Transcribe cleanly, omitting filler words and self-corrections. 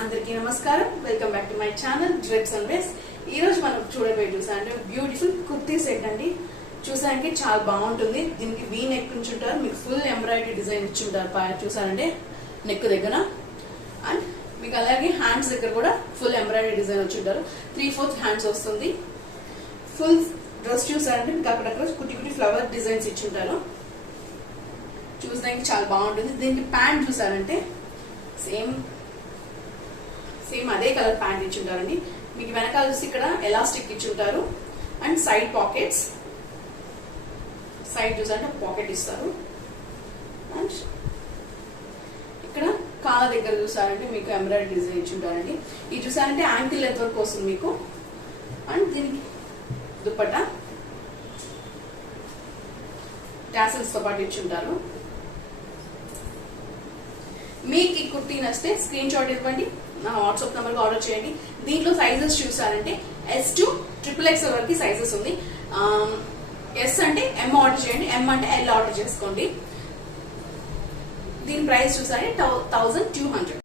అందరికీ నమస్కారం. Welcome back to my channel dreads and ways. ఈ రోజు మనం చూడబోయే చూసా అంటే బ్యూటిఫుల్ కుర్తీ సెట్ అండి. చూసానికి చాలా బాగుంటుంది. దీనికి వీ నెక్ ఉంచుంటారు, మీకు ఫుల్ ఎంబ్రాయిడరీ డిజైన్ ఇచ్చుంటారు. చూసారంటే నెక్ దగ్గర అండ్ మీకు అలాగే హ్యాండ్స్ దగ్గర కూడా ఫుల్ ఎంబ్రాయిడరీ డిజైన్ వచ్చుంటారు. 3/4 హ్యాండ్స్ వస్తుంది. ఫుల్ డ్రెస్ చూసారంటే మీకు అక్కడక్కడ కుట్టి కుట్టి ఫ్లవర్ డిజైన్స్ ఇచ్చుంటారు. చూసానికి చాలా బాగుంటుంది. దీనికి ప్యాంట్ చూసారంటే సేమ్ అదే కలర్ ప్యాంట్ ఇచ్చుంటారండి. మీకు వెనకాల చూసి ఇక్కడ ఎలాస్టిక్ ఇచ్చుంటారు అండ్ సైడ్ పాకెట్స్. సైడ్ చూసారంటే పాకెట్ ఇస్తారు అండ్ ఇక్కడ కాళ్ళ దగ్గర చూసారంటే మీకు ఎంబ్రాయిడరీ డిజైన్ ఇచ్చుంటారండి. ఇది చూసారంటే యాంకిల్ లెంత్ వరకు వస్తుంది మీకు. అండ్ దీనికి దుపట్టా టాసిల్స్ తో పాటు ఇచ్చుంటారు. మీకు ఈ కుర్తీ నచ్చితే స్క్రీన్ షాట్ ఇవ్వండి, నా వాట్సాప్ నంబర్ కి ఆర్డర్ చేయండి. దీంట్లో సైజెస్ చూసారంటే S to XXXL వరకు సైజెస్ ఉంది. S అంటే M ఆర్డర్ చేయండి, M అంటే L ఆర్డర్ చేసుకోండి. దీని ప్రైస్ చూసారంటే 1200.